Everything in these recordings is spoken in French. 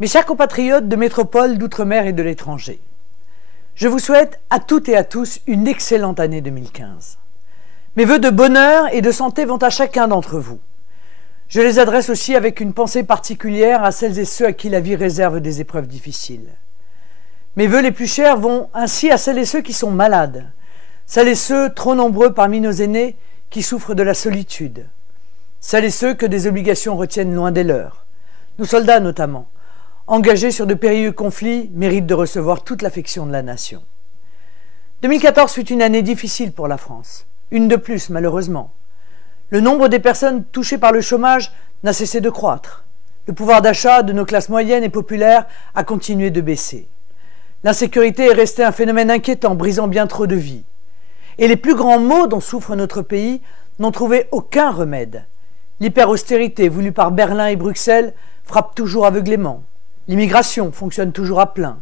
Mes chers compatriotes de métropole, d'outre-mer et de l'étranger, je vous souhaite à toutes et à tous une excellente année 2015. Mes vœux de bonheur et de santé vont à chacun d'entre vous. Je les adresse aussi avec une pensée particulière à celles et ceux à qui la vie réserve des épreuves difficiles. Mes vœux les plus chers vont ainsi à celles et ceux qui sont malades, celles et ceux, trop nombreux parmi nos aînés, qui souffrent de la solitude, celles et ceux que des obligations retiennent loin des leurs, nos soldats notamment, engagés sur de périlleux conflits, méritent de recevoir toute l'affection de la nation. 2014 fut une année difficile pour la France, une de plus malheureusement. Le nombre des personnes touchées par le chômage n'a cessé de croître. Le pouvoir d'achat de nos classes moyennes et populaires a continué de baisser. L'insécurité est restée un phénomène inquiétant, brisant bien trop de vies. Et les plus grands maux dont souffre notre pays n'ont trouvé aucun remède. L'hyper-austérité voulue par Berlin et Bruxelles frappe toujours aveuglément. L'immigration fonctionne toujours à plein.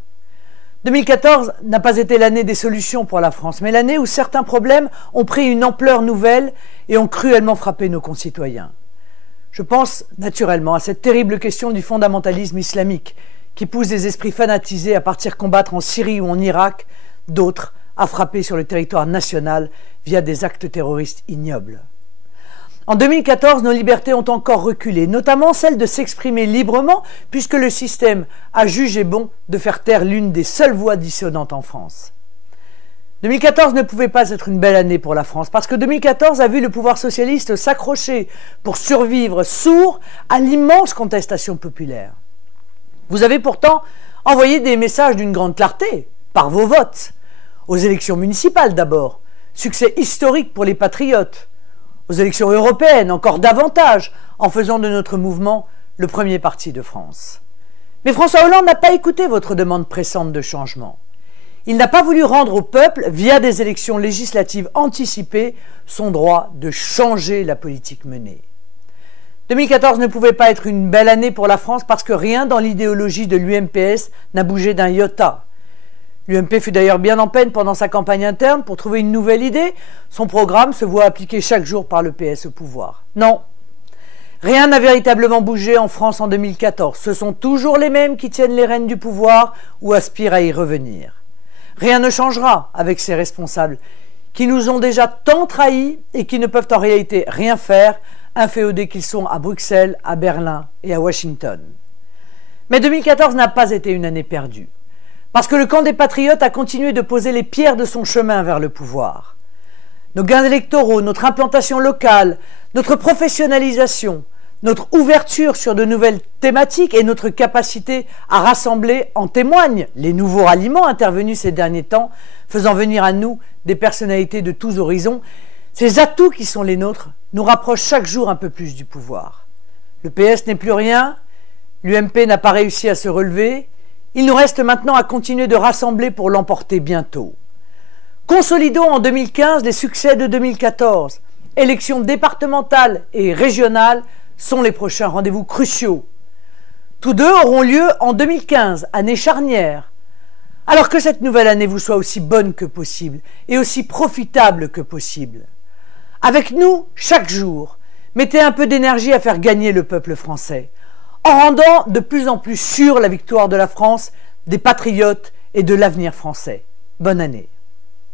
2014 n'a pas été l'année des solutions pour la France, mais l'année où certains problèmes ont pris une ampleur nouvelle et ont cruellement frappé nos concitoyens. Je pense naturellement à cette terrible question du fondamentalisme islamique qui pousse des esprits fanatisés à partir combattre en Syrie ou en Irak, d'autres à frapper sur le territoire national via des actes terroristes ignobles. En 2014, nos libertés ont encore reculé, notamment celle de s'exprimer librement, puisque le système a jugé bon de faire taire l'une des seules voix dissonantes en France. 2014 ne pouvait pas être une belle année pour la France, parce que 2014 a vu le pouvoir socialiste s'accrocher pour survivre sourd à l'immense contestation populaire. Vous avez pourtant envoyé des messages d'une grande clarté, par vos votes, aux élections municipales d'abord, succès historique pour les patriotes, aux élections européennes, encore davantage, en faisant de notre mouvement le premier parti de France. Mais François Hollande n'a pas écouté votre demande pressante de changement. Il n'a pas voulu rendre au peuple, via des élections législatives anticipées, son droit de changer la politique menée. 2014 ne pouvait pas être une belle année pour la France parce que rien dans l'idéologie de l'UMPS n'a bougé d'un iota. L'UMP fut d'ailleurs bien en peine pendant sa campagne interne pour trouver une nouvelle idée. Son programme se voit appliqué chaque jour par le PS au pouvoir. Non, rien n'a véritablement bougé en France en 2014. Ce sont toujours les mêmes qui tiennent les rênes du pouvoir ou aspirent à y revenir. Rien ne changera avec ces responsables qui nous ont déjà tant trahis et qui ne peuvent en réalité rien faire, inféodés qu'ils sont à Bruxelles, à Berlin et à Washington. Mais 2014 n'a pas été une année perdue. Parce que le camp des patriotes a continué de poser les pierres de son chemin vers le pouvoir. Nos gains électoraux, notre implantation locale, notre professionnalisation, notre ouverture sur de nouvelles thématiques et notre capacité à rassembler en témoignent les nouveaux ralliements intervenus ces derniers temps, faisant venir à nous des personnalités de tous horizons. Ces atouts qui sont les nôtres nous rapprochent chaque jour un peu plus du pouvoir. Le PS n'est plus rien, l'UMP n'a pas réussi à se relever. Il nous reste maintenant à continuer de rassembler pour l'emporter bientôt. Consolidons en 2015 les succès de 2014. Élections départementales et régionales sont les prochains rendez-vous cruciaux. Tous deux auront lieu en 2015, année charnière. Alors que cette nouvelle année vous soit aussi bonne que possible et aussi profitable que possible. Avec nous, chaque jour, mettez un peu d'énergie à faire gagner le peuple français, en rendant de plus en plus sûre la victoire de la France, des patriotes et de l'avenir français. Bonne année.